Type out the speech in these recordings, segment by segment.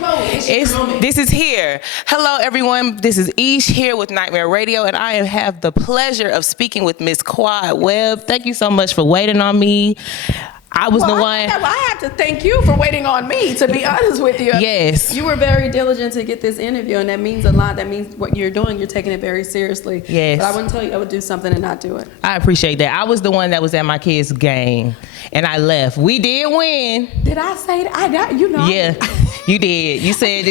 moment. This is here. Hello, everyone. This is Ish here with Nightmare Radio, and I have the pleasure of speaking with Miss Quad Webb. Thank you so much for waiting on me. I have to thank you for waiting on me, to be honest with you. Yes. You were very diligent to get this interview, and that means a lot. That means what you're doing, you're taking it very seriously. Yes. But I wouldn't tell you I would do something and not do it. I appreciate that. I was the one that was at my kids' game, and I left. We did win. Did I say that? You know. Yeah, you did. You said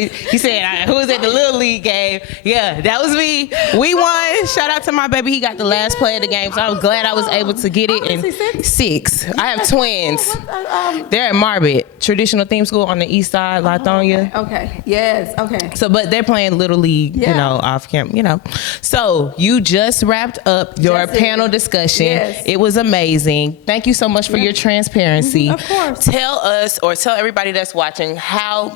who was at the Little League game? Yeah, that was me. We won. Shout out to my baby. He got the last play of the game, so I'm glad I was able to get it. And six. I have twins. They're at Marbet, traditional theme school on the east side, Lithonia. Okay. Yes. Okay. So, but they're playing Little League, off camp, So you just wrapped up your panel discussion. Yes. It was amazing. Thank you so much for your transparency. Of course. Tell us, or tell everybody that's watching, how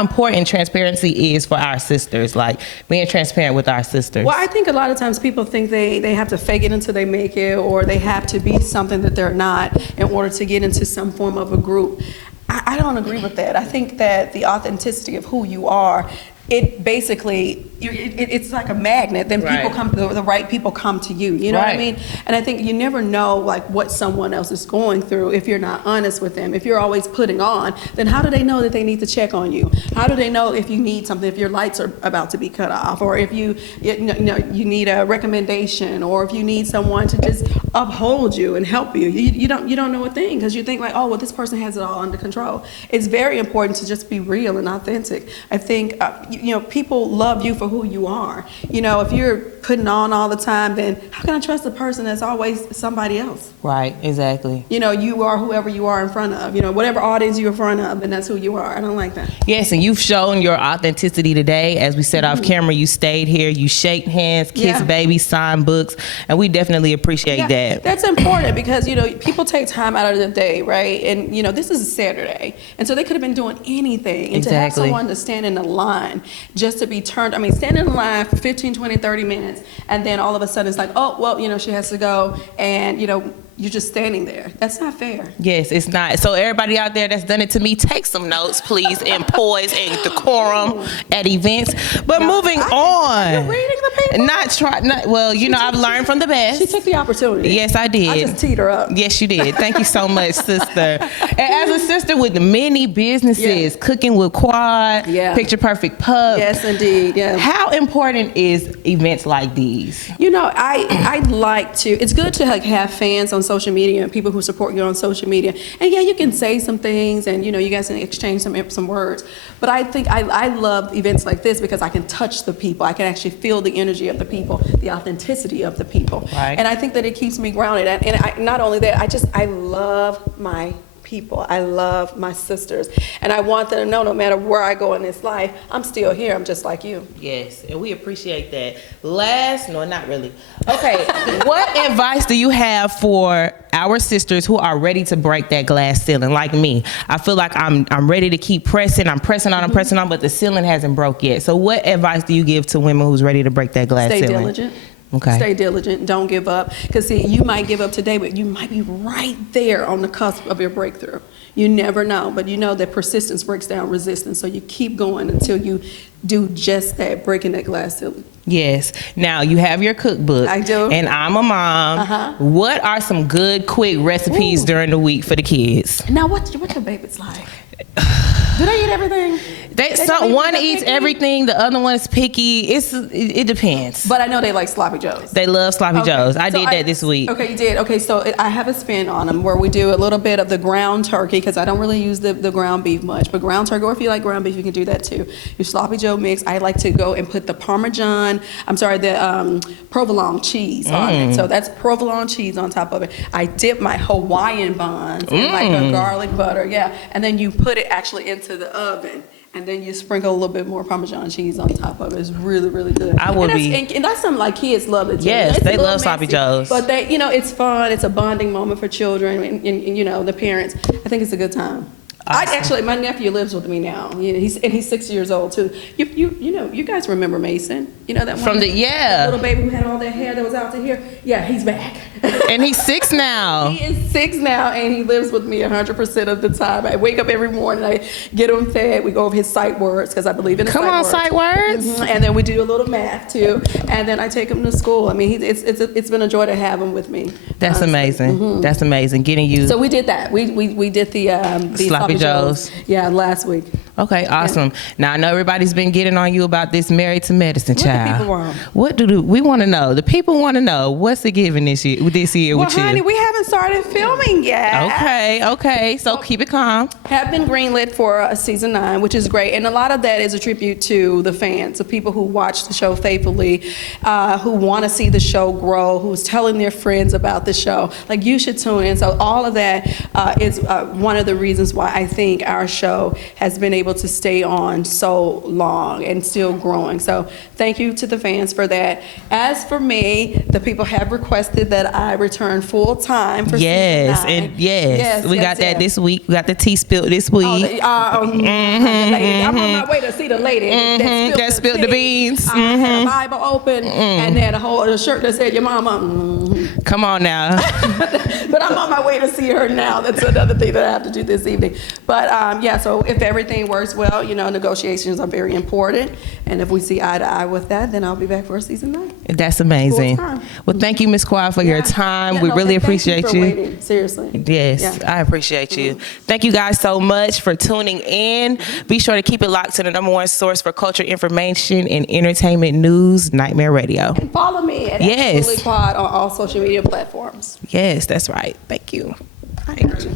important transparency is for our sisters, like being transparent with our sisters. Well, I think a lot of times people think they have to fake it until they make it, or they have to be something that they're not in order to get into some form of a group. I don't agree with that. I think that the authenticity of who you are, it basically, it's like a magnet. Then people come, the right people come to you. You know what I mean? And I think you never know like what someone else is going through if you're not honest with them. If you're always putting on, then how do they know that they need to check on you? How do they know if you need something, if your lights are about to be cut off, or if you need a recommendation, or if you need someone to just uphold you and help you? You don't know a thing, because you think like, oh, well, this person has it all under control. It's very important to just be real and authentic. I think people love you for who you are. If you're putting on all the time, then how can I trust a person that's always somebody else? Right, exactly. You are whoever you are in front of. Whatever audience you're in front of, and that's who you are. I don't like that. Yes, and you've shown your authenticity today. As we said off camera, you stayed here, you shake hands, kiss babies, sign books, and we definitely appreciate that. That's important because, people take time out of the day, right? And, this is a Saturday, and so they could have been doing anything. And to have someone to stand in the line just to be turned, stand in the line for 15, 20, 30 minutes, and then all of a sudden it's like, oh, well, she has to go, and, you're just standing there. That's not fair. Yes, it's not. So everybody out there that's done it to me, take some notes, please, in poise and decorum at events. But moving on. You're reading the people? I've learned from the best. She took the opportunity. Yes, I did. I just teed her up. Yes, you did. Thank you so much, sister. And as a sister with many businesses, Cooking with Quad, Picture Perfect Pub. Yes, indeed. Yeah. How important is events like these? I like to, it's good to have fans on social media and people who support you on social media. And you can say some things, and you guys can exchange some words. But I think I love events like this because I can touch the people. I can actually feel the energy of the people, the authenticity of the people. Right. And I think that it keeps me grounded. And not only that, I love my people. I love my sisters. And I want them to know no matter where I go in this life, I'm still here. I'm just like you. Yes, and we appreciate that. No, not really. Okay, what advice do you have for our sisters who are ready to break that glass ceiling, like me? I feel like I'm ready to keep pressing. I'm pressing on, but the ceiling hasn't broke yet. So what advice do you give to women who's ready to break that glass ceiling? Stay diligent. Okay. Stay diligent. Don't give up. Because see, you might give up today, but you might be right there on the cusp of your breakthrough. You never know. But you know that persistence breaks down resistance. So you keep going until you do just that, breaking that glass ceiling. Yes. Now, you have your cookbook. I do. And I'm a mom. What are some good, quick recipes during the week for the kids? Now, what your babies like? Do they eat everything? One eats everything, the other one's picky. It depends. But I know they like sloppy joes. They love sloppy joes. I did that this week. Okay, you did. Okay, so I have a spin on them where we do a little bit of the ground turkey, because I don't really use the ground beef much. But ground turkey, or if you like ground beef, you can do that too. Your sloppy joe mix, I like to go and put the provolone cheese on it. So that's provolone cheese on top of it. I dip my Hawaiian buns in like a garlic butter, and then you put it actually into the oven. And then you sprinkle a little bit more Parmesan cheese on top of it. It's really, really good. And that's something like kids love it too. Yes, they love sloppy joes. But it's fun. It's a bonding moment for children and the parents. I think it's a good time. Awesome. My nephew lives with me now. He's 6 years old too. You guys remember Mason? You know that one From the that little baby who had all that hair that was out to here. Yeah, he's back. And he's 6 now. He is 6 now, and he lives with me 100% of the time. I wake up every morning, I get him fed. We go over his sight words because I believe in the Come on, sight words. And then we do a little math too, and then I take him to school. I mean, it's been a joy to have him with me. That's amazing. That's amazing. Getting you. So we did that. We did the Sloppy Joes. Yeah, last week. Okay, awesome. Yeah. Now I know everybody's been getting on you about this Married to Medicine child. What do people want? What do we want to know? The people want to know what's it giving this year with you. Well, honey, we haven't started filming yet. Okay. So keep it calm. Have been greenlit for season 9, which is great, and a lot of that is a tribute to the fans, the people who watch the show faithfully, who want to see the show grow, who's telling their friends about the show. Like, you should tune in. So all of that is one of the reasons why I think our show has been able to stay on so long and still growing. So thank you to the fans for that. As for me, the people have requested that I return full time for season 9. And we got that this week. We got the tea spilled this week. I'm on my way to see the lady that spilled the beans. I had a Bible open and had a shirt that said, "Your mama." Come on now. But I'm on my way to see her now. That's another thing that I have to do this evening. But so if everything works well, negotiations are very important. And if we see eye to eye with that, then I'll be back for season 9. That's amazing. Well, thank you, Ms. Quad, for your time. We really appreciate you. Waiting. Seriously. Yes, I appreciate you. Thank you guys so much for tuning in. Be sure to keep it locked to the #1 source for culture information and entertainment news, Nightmare Radio. And follow me at Quad on all social media platforms. Yes, that's right. Thank you. Thank you.